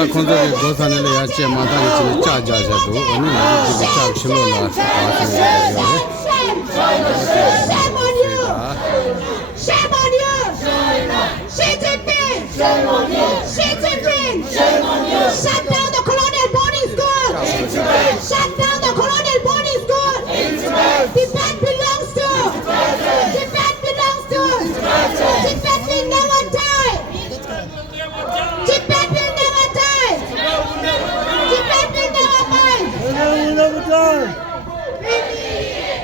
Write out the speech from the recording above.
다 콘도리 고산을 야채 마다니 짜자자도 어느 날 집에 짝실로라 Shame on you! Shame on you! Xi Jinping! Shame on you! Xi Jinping! Shame on you! Shut down the colonial boarding school! Shut down the colonial boarding school! Tibet belongs to! Tibet belongs to! Tibet will never die! Tibet will never die! Tibet will never die! Never die.